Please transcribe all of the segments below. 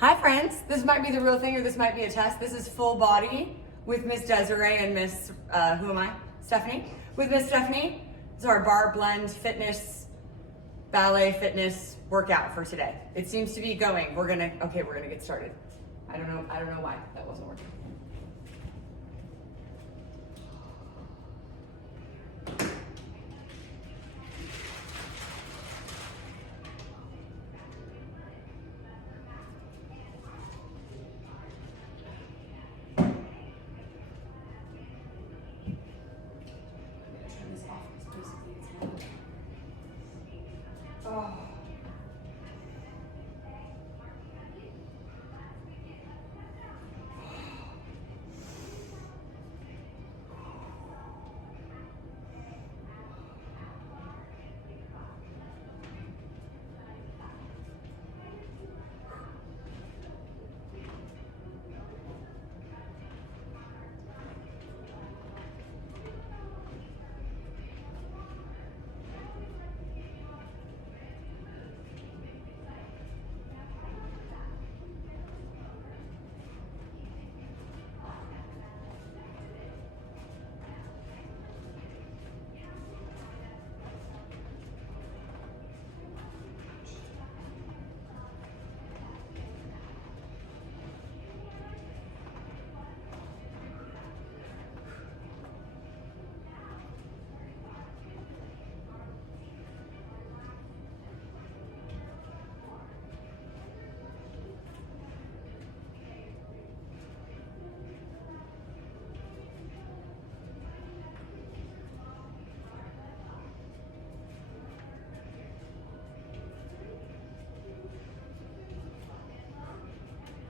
Hi friends, this might be the real thing or this might be a test. This is full body with Miss Desiree and Miss, who am I? Stephanie. With Miss Stephanie. This is our bar blend fitness, ballet fitness workout for today. It seems to be going. We're gonna get started. I don't know why that wasn't working. Oh.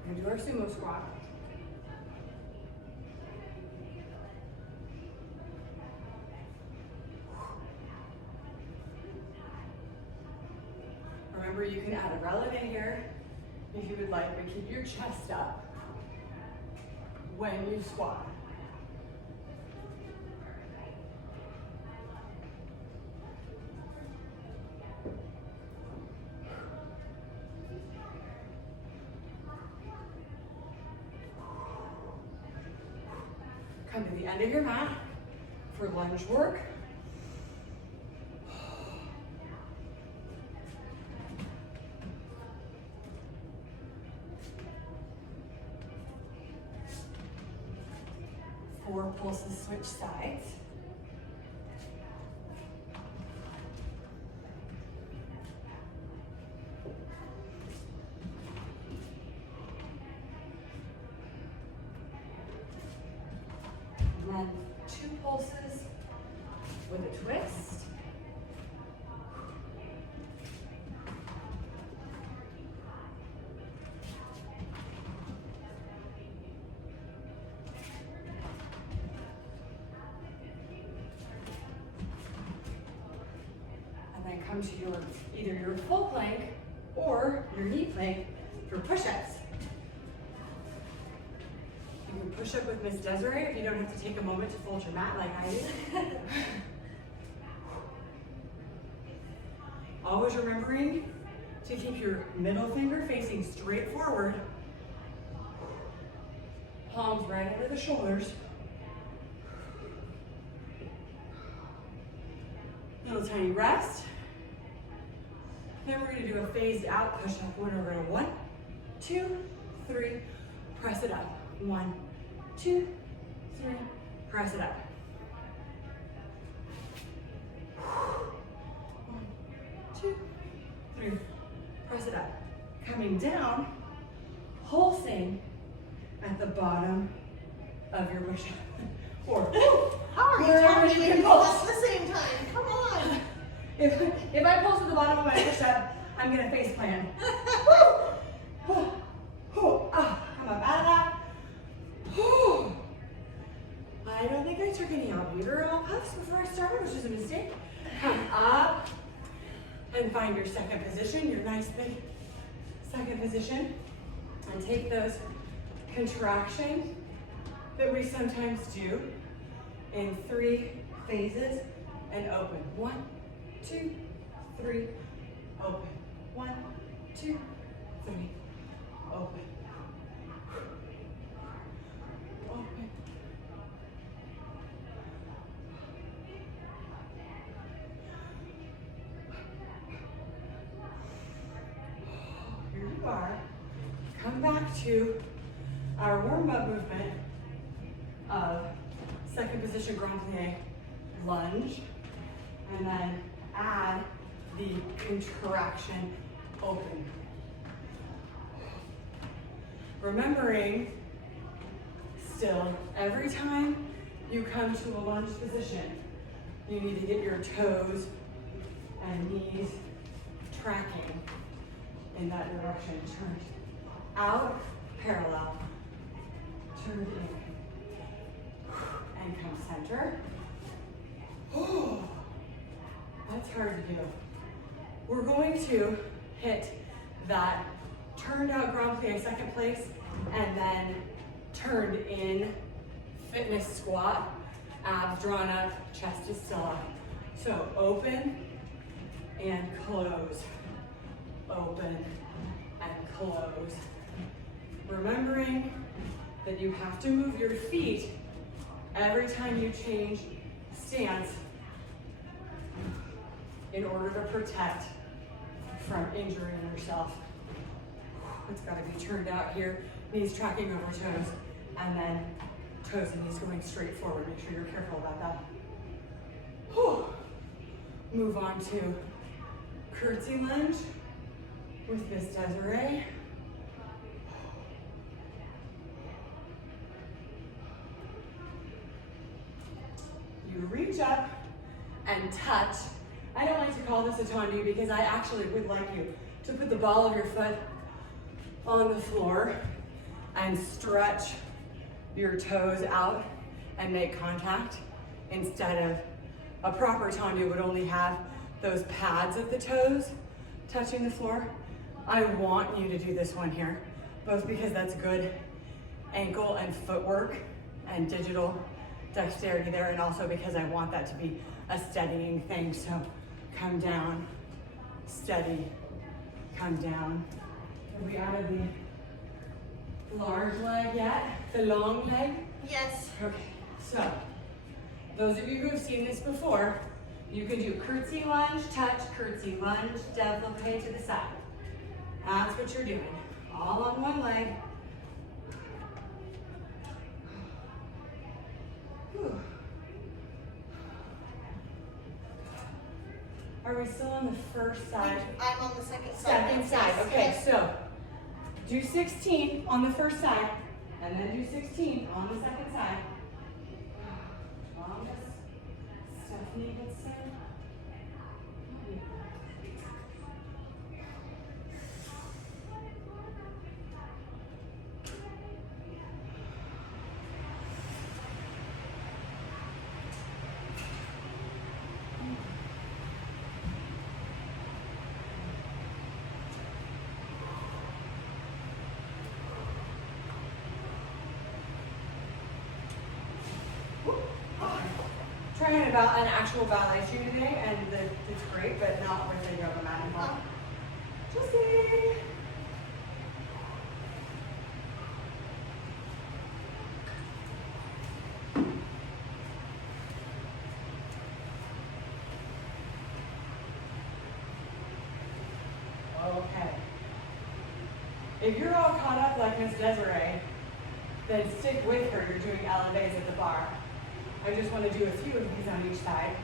'We're gonna do our Sumo Squat. Remember, you can add a releve here if you would like, but keep your chest up when you squat. Come to the end of your mat for lunge work. Four pulses, switch sides. And then 2 pulses with a twist. And then come to either your full plank or your knee plank for push-ups. You can push up with Miss Desiree if you don't have to take a moment to fold your mat like I do. Always remembering to keep your middle finger facing straight forward. Palms right under the shoulders. Little tiny rest. Then we're gonna do a phased out push-up. We're gonna 1, 2, 3, press it up. 1, 2, 3, press it up. 1, 2, 3, press it up. Coming down, pulsing at the bottom of your push-up. Or how are you talking to both at the same time? Come on. If I pulse at the bottom of my push-up, I'm gonna face plant. Come up out of that. I don't think I took any albuterol puffs before I started, which is a mistake. Come up and find your second position, your nice big second position. And take those contractions that we sometimes do in 3 phases and open. 1, 2, 3, open. 1, 2, 3, Open. Open. Here you are. Come back to our warm-up movement of second position grand plie lunge, and then add the contraction open. Remembering still, every time you come to a lunge position, you need to get your toes and knees tracking in that direction. Turn out, parallel, turn in, and come center. Oh, that's hard to do. We're going to hit that turned out grand plie second place, and then turned in fitness squat, abs drawn up, chest is still up. So open and close, open and close. Remembering that you have to move your feet every time you change stance in order to protect from injuring yourself. It's got to be turned out here, knees tracking over toes, and then toes and knees going straight forward. Make sure you're careful about that. Whew. Move on to curtsy lunge with Miss Desiree. You reach up and touch. I don't like to call this a tendu because I actually would like you to put the ball of your foot on the floor and stretch your toes out and make contact, instead of a proper tendu would only have those pads of the toes touching the floor. I want you to do this one here, both because that's good ankle and footwork and digital dexterity there, and also because I want that to be a steadying thing. So come down, steady, come down. Have we added the large leg yet? The long leg? Yes. Okay, so those of you who have seen this before, you can do curtsy lunge, touch, curtsy lunge, développé to the side. That's what you're doing, all on one leg. Whew. Are we still on the first side? I'm on the second side. Second side, Yes. okay, Yes. so do 16 on the first side, and then do 16 on the second side. Thomas, Stephanie Woodson. Trying about an actual ballet shoe today, and it's great, but not with a yoga mat involved. Just kidding. Okay. If you're all caught up like Miss Desiree, then stick with her. You're doing elevés at the bar. I just want to do a few of these on each side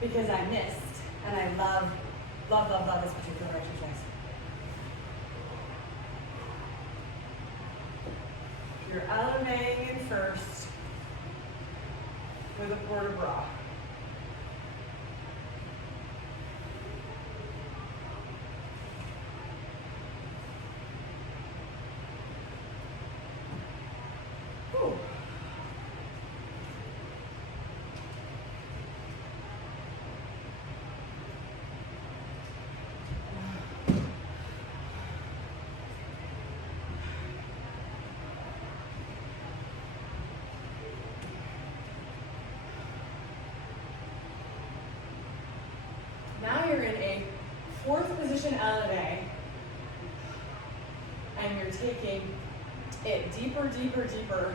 because I missed, and I love, love, love, love this particular exercise. You're elevating in first with a port de bras. Whew. Now you're in a fourth position elevée, and you're taking it deeper, deeper, deeper,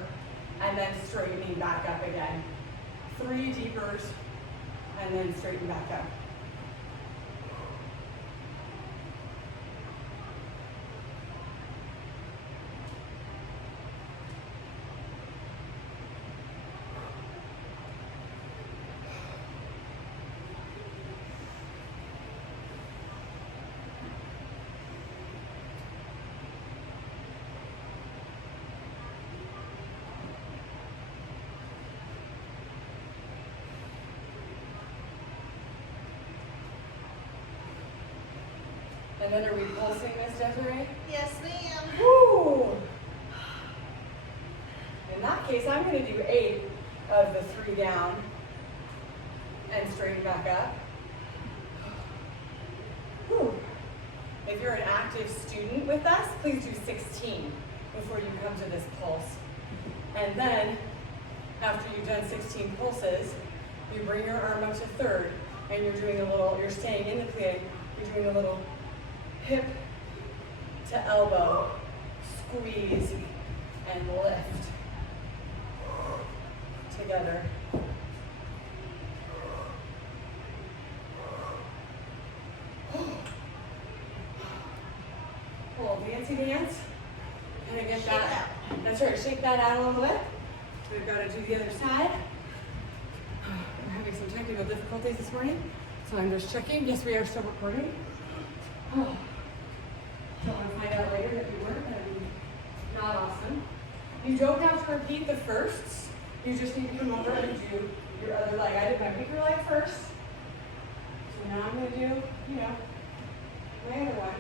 and then straightening back up again. 3 deepers, and then straighten back up. And then are we pulsing this, Desiree? Yes, ma'am. Woo! In that case, I'm going to do 8 of the 3 down and straighten back up. Woo. If you're an active student with us, please do 16 before you come to this pulse. And then, after you've done 16 pulses, you bring your arm up to third, and you're doing a little, you're staying in the plie, you're doing a little hip to elbow, squeeze, and lift together. Pull fancy dance. Can I get that? That's right, shake that out a little bit. We've got to do the other side. I'm having some technical difficulties this morning, so I'm just checking. Yes, we are still recording. Don't want to find out later that we weren't. That would be not awesome. You don't have to repeat the firsts. You just need to come over and do your other leg. I did my weaker leg first. So now I'm going to do, my other one.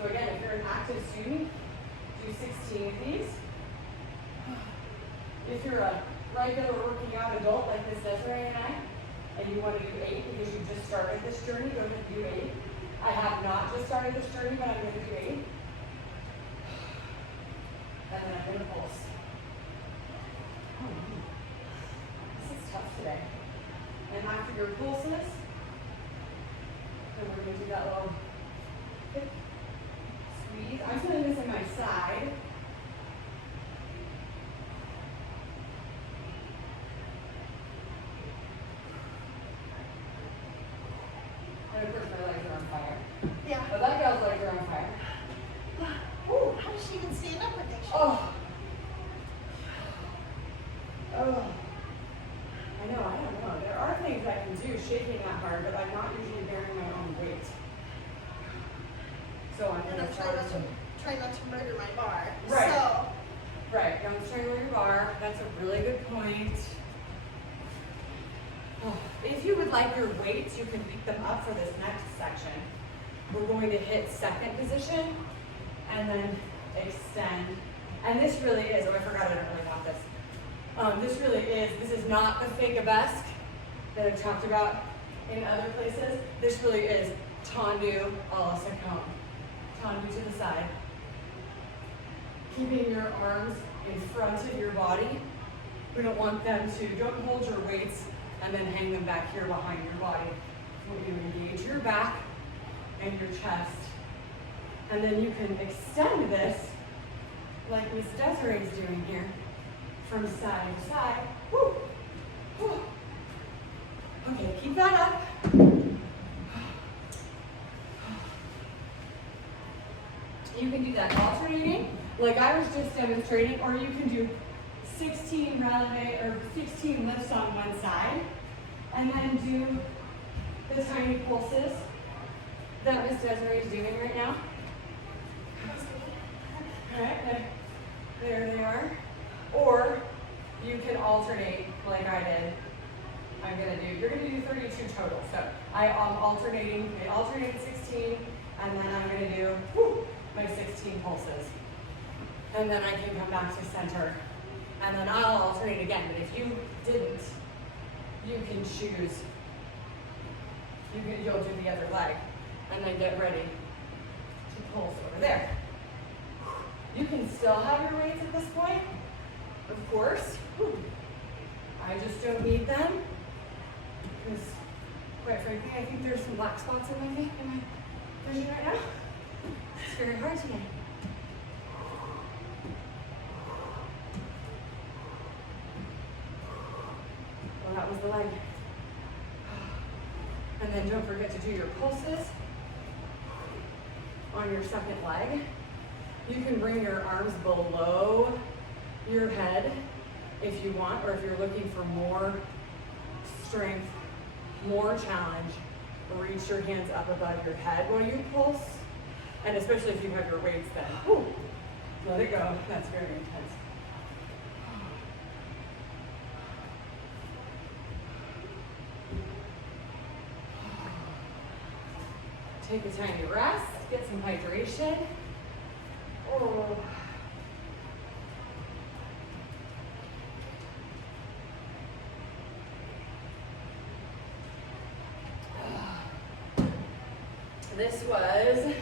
So again, if you're an active student, do 16 of these. If you're a regular working out adult like Miss Desiree and I, and you want to do 8 because you just started this journey, go ahead and do 8. I have not just started this journey, but I'm going to do 8. And then I'm going to pulse. This is tough today. And after your pulses, then we're going to do that little hip squeeze. I'm feeling this in my side. And of course my legs are on fire. Yeah. But that gal's legs are on fire. Ooh, how does she even stand up with that? Oh. Oh. I know, I don't know. There are things I can do shaking that hard, but I'm not usually bearing my own weight. So I'm going to try not to murder my bar. Right. So. Right, don't strangle your bar. That's a really good point. Oh. If you would like your weights, you can pick them up for this next section. We're going to hit second position and then extend. And this really is, oh, I forgot I didn't really got this. This is not the fake abesque that I've talked about in other places. This really is tendu a la second. Tendu to the side. Keeping your arms in front of your body. We don't want them to, don't hold your weights and then hang them back here behind your body. You engage your back and your chest. And then you can extend this like Miss Desiree is doing here, from side to side. Woo. Woo. Okay, keep that up. You can do that alternating, like I was just demonstrating, or you can do 16 releve or 16 lifts on one side, and then do the tiny pulses that Miss Desiree is doing right now. All right, there they are. Or you can alternate like I did. You're gonna do 32 total. So I alternated 16, and then I'm gonna do my 16 pulses. And then I can come back to center. And then I'll alternate again. But if you didn't, you can choose You'll do the other leg. And then get ready to pulse over there. You can still have your weights at this point, of course. I just don't need them because, quite frankly, I think there's some black spots in my vision right now. It's very hard today. Well, that was the leg. And then don't forget to do your pulses on your second leg. You can bring your arms below your head if you want, or if you're looking for more strength, more challenge, reach your hands up above your head while you pulse. And especially if you have your weights then. Whew, let it go. That's very intense. Take a tiny rest, get some hydration. Oh. This was,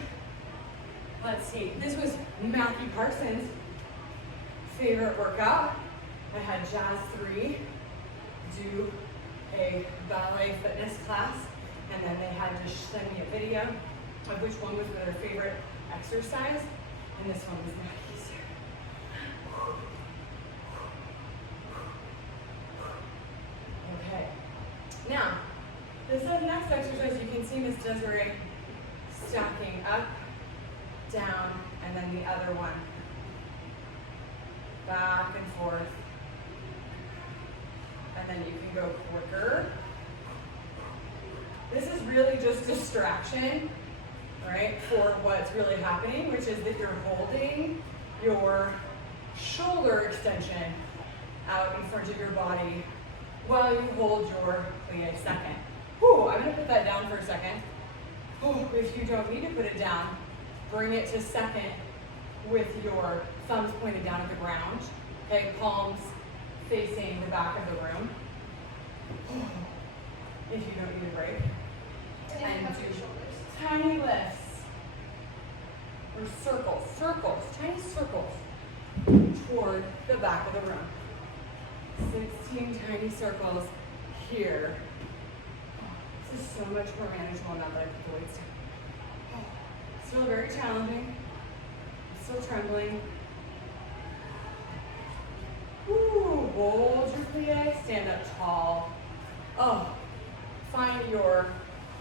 let's see, this was Matthew Parsons' favorite workout. I had Jazz 3 do a ballet fitness class, and then they had to send me a video of which one was their favorite exercise, and this one was Maggie's. Okay, now, this next exercise you can see Miss Desiree stacking up, down, and then the other one. Back and forth. And then you can go quicker. This is really just distraction, right, for what's really happening, which is that you're holding your shoulder extension out in front of your body while you hold your plie second. Whew, I'm going to put that down for a second. Whew, if you don't need to put it down, bring it to second with your thumbs pointed down at the ground. Okay, palms facing the back of the room. If you don't need a break. And do tiny lifts. Or circles, tiny circles toward the back of the room. 16 tiny circles here. This is so much more manageable now that I put the weights down. Still very challenging. Still trembling. Ooh, hold your plie, stand up tall. Oh, find your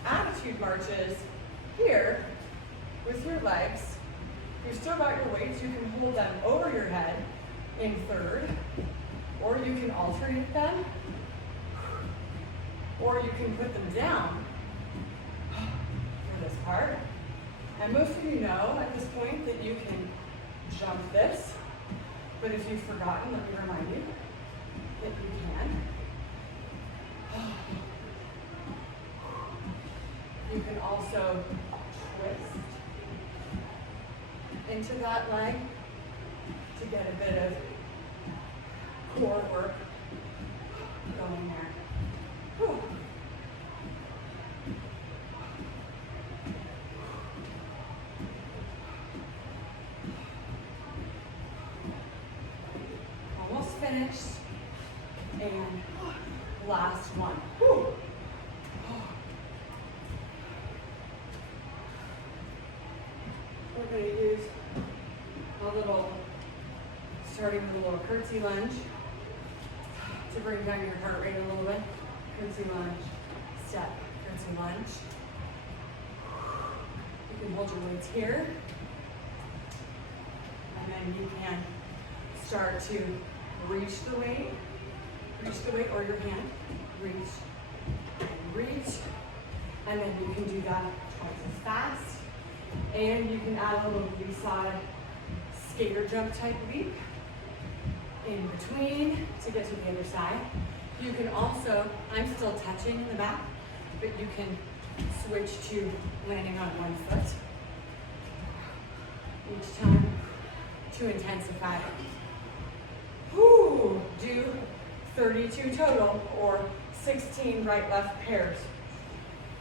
attitude marches here with your legs. You've still got your weights, you can hold them over your head in third, or you can alternate them, or you can put them down for this part. And most of you know at this point that you can jump this, but if you've forgotten, let me remind you that you can. You can also twist into that leg to get a bit of core work going there. Whew. Almost finished. And last one. Whew. We're going to use a little, starting with a little curtsy lunge to bring down your heart rate a little bit. Curtsy lunge, step, curtsy lunge. You can hold your weights here. And then you can start to reach the weight, or your hand, reach, and reach. And then you can do that twice as fast. And you can add a little B-side skater jump type leap in between to get to the other side. You can also, I'm still touching in the back, but you can switch to landing on one foot each time to intensify. Whew, do 32 total or 16 right-left pairs.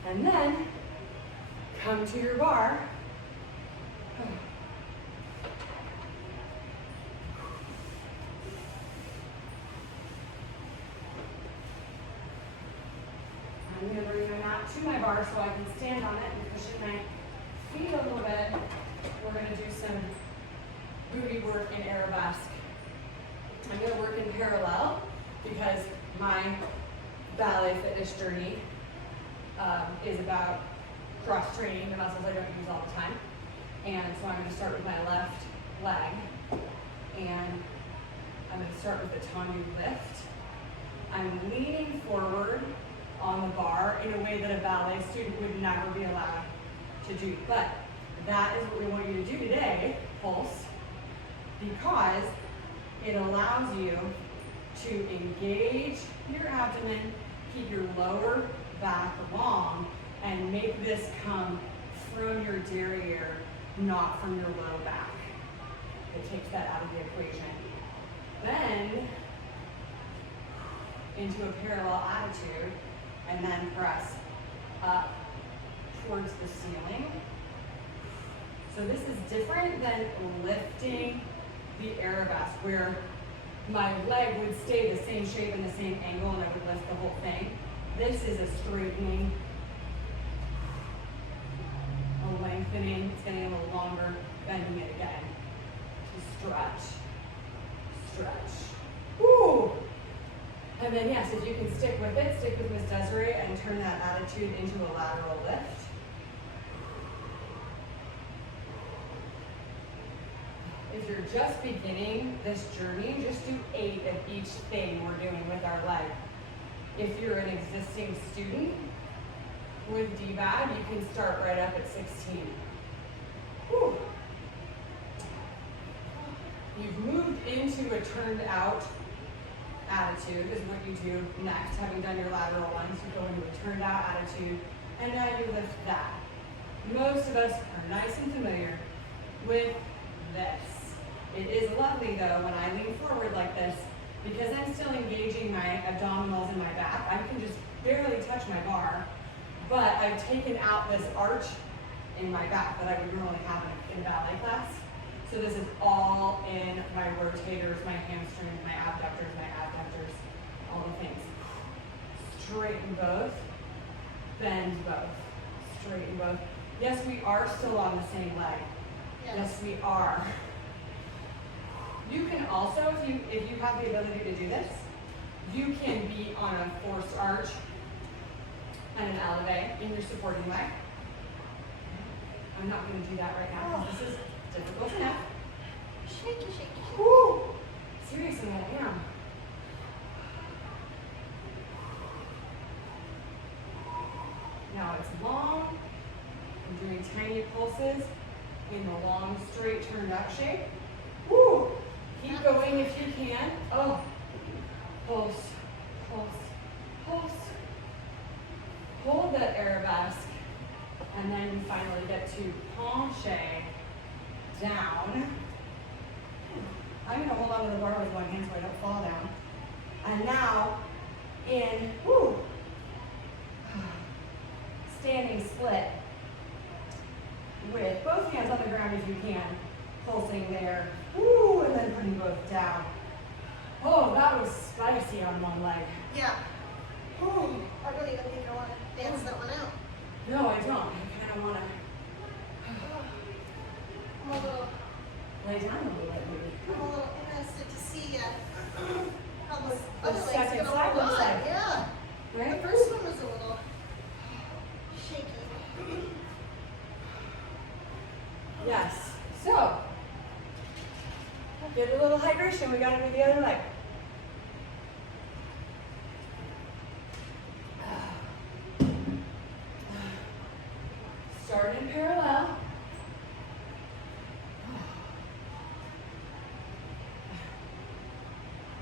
And then come to your bar. I'm going to bring my mat to my bar so I can stand on it and cushion my feet a little bit. We're going to do some booty work in arabesque. I'm going to work in parallel because my ballet fitness journey is about cross-training the muscles I don't use all the time. And so I'm going to start with my left leg. And I'm going to start with the Tandu lift. I'm leaning forward on the bar in a way that a ballet student would never be allowed to do. But that is what we want you to do today, Pulse, because it allows you to engage your abdomen, keep your lower back long, and make this come from your derriere, not from your low back. It takes that out of the equation. Bend into a parallel attitude, and then press up towards the ceiling. So this is different than lifting the arabesque, where my leg would stay the same shape and the same angle and I would lift the whole thing. This is a straightening, a lengthening, it's getting a little longer, bending it again. To stretch, stretch. Woo! And then yes, if you can stick with it, stick with Miss Desiree and turn that attitude into a lateral lift. If you're just beginning this journey, just do 8 of each thing we're doing with our leg. If you're an existing student with DBAD, you can start right up at 16. Whew. You've moved into a turned out attitude is what you do next. Having done your lateral ones, you go into a turned out attitude, and now you lift that. Most of us are nice and familiar with this. It is lovely though when I lean forward like this, because I'm still engaging my abdominals and my back. I can just barely touch my bar, but I've taken out this arch in my back that I would normally have in ballet class. So this is all in my rotators, my hamstrings, my abductors, all the things. Straighten both, bend both, straighten both. Yes, we are still on the same leg. Yes, we are. You can also, if you have the ability to do this, you can be on a forced arch and an elevate in your supporting leg. I'm not going to do that right now because this is difficult enough. Shaky, shaky. Woo! Seriously, I am. Now it's long. I'm doing tiny pulses in the long, straight, turned up shape. Woo! Keep going if you can. Oh, pulse, pulse, pulse. Hold that arabesque, and then you finally get to penché down. I'm going to hold on to the bar with one hand so I don't fall down. And now in standing split with both hands on the ground if you can, pulsing there. Woo, and then putting both down. Oh, that was spicy on one leg. Yeah. Oh, I don't even think I want to dance that one out. No, I don't. I kind of want to I'm a little, lay down a little bit, maybe. I'm a little interested to see how this The other leg's second gonna side hold looks on. like. Yeah. Right? The first one was a little shaky. Yes. So, get a little hydration. We got to do the other leg. Start in parallel.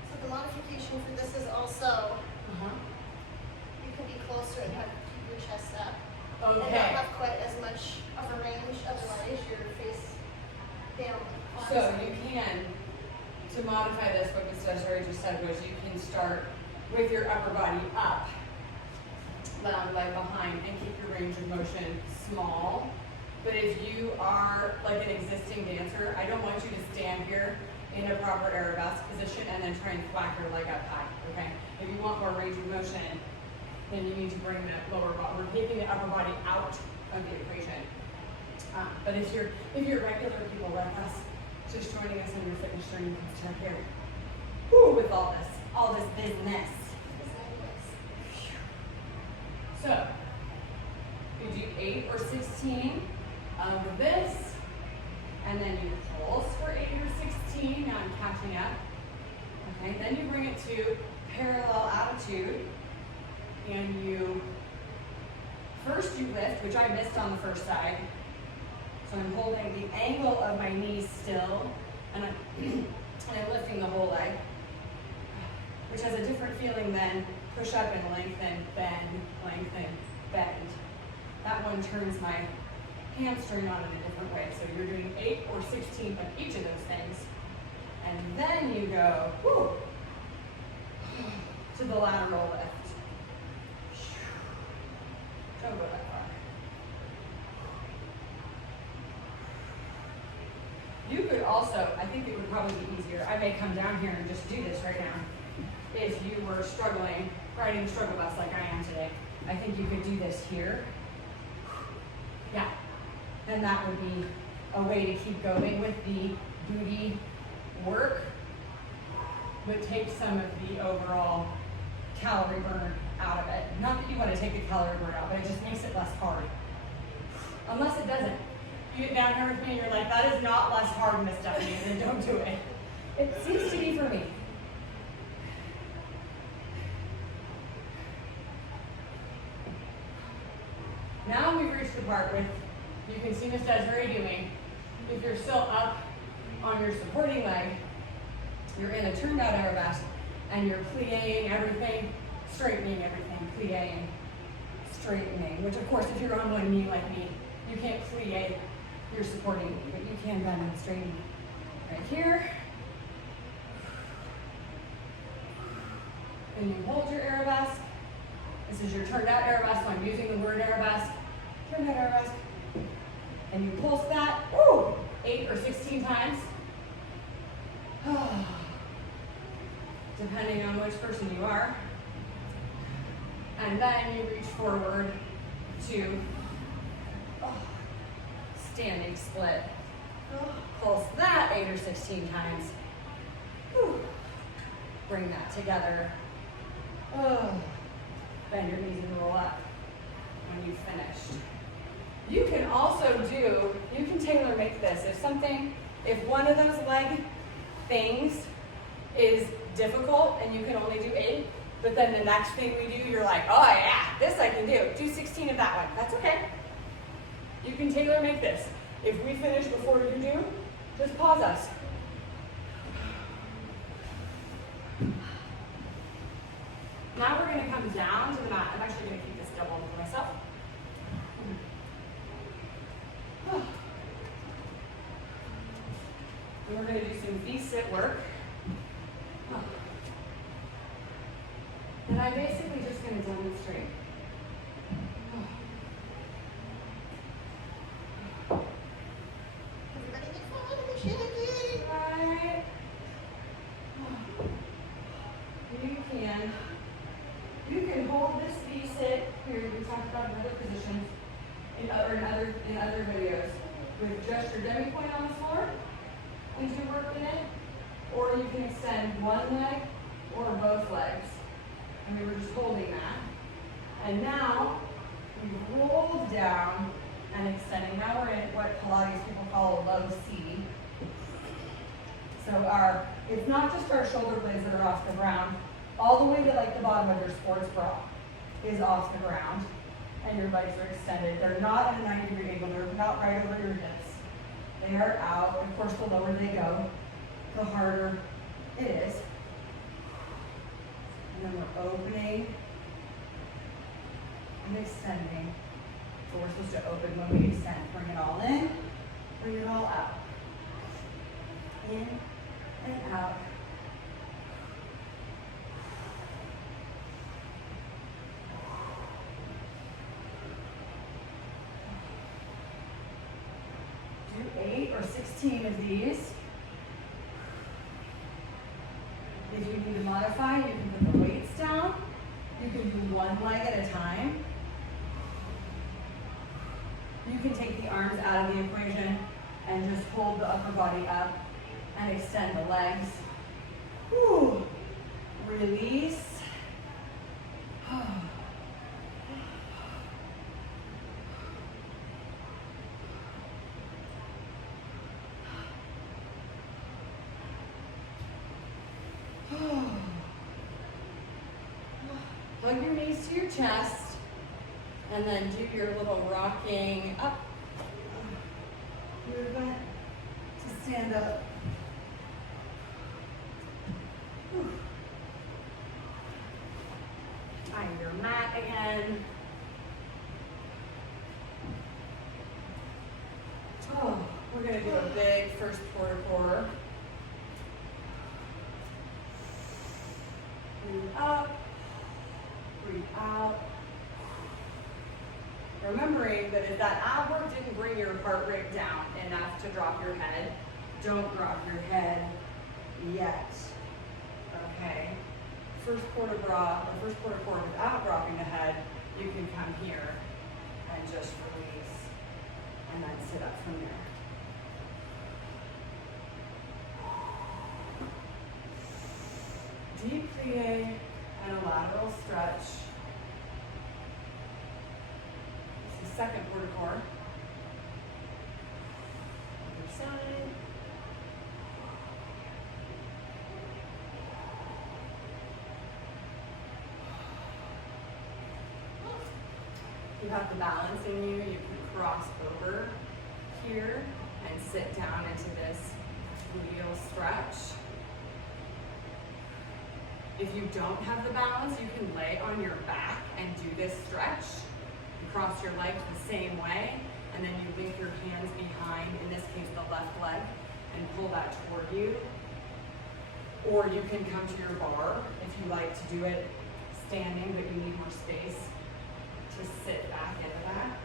So the modification for this is also you can be closer and have keep your chest up. And not Okay. have quite as much of a range, otherwise your face down. So you can, to modify this, what Ms. Desiree just said was you can start with your upper body up leg behind and keep your range of motion small. But if you are like an existing dancer, I don't want you to stand here in a proper arabesque position and then try and thwack your leg up high, okay? If you want more range of motion, then you need to bring the lower body, we're taking the upper body out of the equation. But if you're regular people like us, just joining us on your fitness journey, you can start here. Woo, with all this business. So, you do 8 or 16 of this, and then you pulse for 8 or 16. Now I'm catching up. Okay, then you bring it to parallel attitude, and you first you lift, which I missed on the first side. So I'm holding the angle of my knees still, and I'm lifting the whole leg, which has a different feeling than push up and lengthen, bend, lengthen, bend. That one turns my hamstring on in a different way. So you're doing 8 or 16 of each of those things. And then you go whoo, to the lateral lift. Don't go that far. You could also, I think it would probably be easier, I may come down here and just do this right now. If you were struggling, riding struggle bus like I am today, I think you could do this here. Yeah, and that would be a way to keep going with the booty work, but take some of the overall calorie burn out of it. Not that you want to take the calorie burn out, but it just makes it less hard. Unless it doesn't. You get down here with me and you're like, that is not less hard, Miss Stephanie, then don't do it. It seems to be for me. Now we've reached the part with, you can see Miss Desiree doing, if you're still up on your supporting leg, you're in a turned out arabesque, and you're plieing everything, straightening everything, plieing, straightening, which of course if you're on one knee like me, you can't plie your supporting knee, but you can bend and straighten right here. And you hold your arabesque. This is your turned out arabesque, so I'm using the word arabesque. Turned out arabesque. And you pulse that, woo, 8 or 16 times. Depending on which person you are. And then you reach forward to standing split. Pulse that 8 or 16 times. Bring that together. Bend your knees and roll up when you've finished. You can also do, you can tailor make this. If one of those leg things is difficult and you can only do 8, but then the next thing we do, you're like, oh yeah, this I can do. Do 16 of that one. That's okay. You can tailor make this. If we finish before you do, just pause us. Now we're going to come down to the mat. I'm actually going to keep this double for myself. And we're going to do some V-sit work. And I'm basically just going to demonstrate. Right. You can hold this V-sit here. We talked about in other positions, in other videos, with just your demi point on the floor and do work in it, or you can extend one leg or both legs. And we were just holding that. And now we rolled down and extending. Now we're in what Pilates people call a low C. So it's not just our shoulder blades that are off the ground. All the way to like the bottom of your sports bra is off the ground, and your legs are extended. They're not at a 90-degree angle. They're not right over your hips. They are out. Of course, the lower they go, the harder it is. And then we're opening and extending. So we're supposed to open when we extend. Bring it all in, bring it all out. In and out. or 16 of these. If you need to modify, you can put the weights down. You can do one leg at a time. You can take the arms out of the equation and just hold the upper body up and extend the legs. Whew. Release. Hug your knees to your chest and then do your little rocking up movement to stand up. Find your mat again. Oh, we're going to do a big first quarter core. Breathe up, breathe out. Remembering that if that ab work didn't bring your heart rate down enough to drop your head, don't drop your head yet. Okay? First quarter core without dropping the head, you can come here and just release and then sit up from there. Deep plie and a lateral stretch. This is second quarter core. Other side. If you have the balance in you, you can cross over here and sit down into this gluteal stretch. If you don't have the balance, you can lay on your back and do this stretch. You cross your legs the same way, and then you link your hands behind, in this case the left leg, and pull that toward you. Or you can come to your bar if you like to do it standing, but you need more space to sit back into that.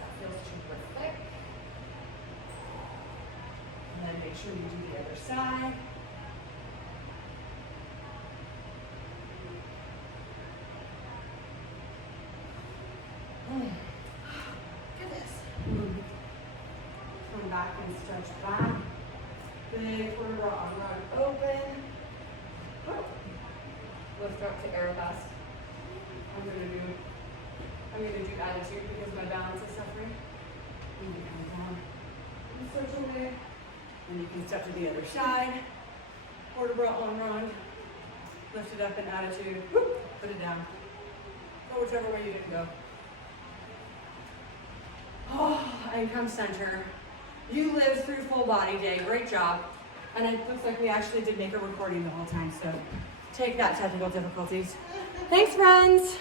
That feels terrific. And then make sure you do the other side. Goodness. Come back and stretch back. Big quarter on rug open. Lift up to Arabesque. I'm gonna do attitude because my balance is suffering. And you come down and stretch away. And you can step to the other side. Quarter on rug. Lift it up in attitude. Whoop, put it down. Go whichever way you didn't go. Oh, and come center. You lived through full body day. Great job. And it looks like we actually did make a recording the whole time, so take that, technical difficulties. Thanks, friends.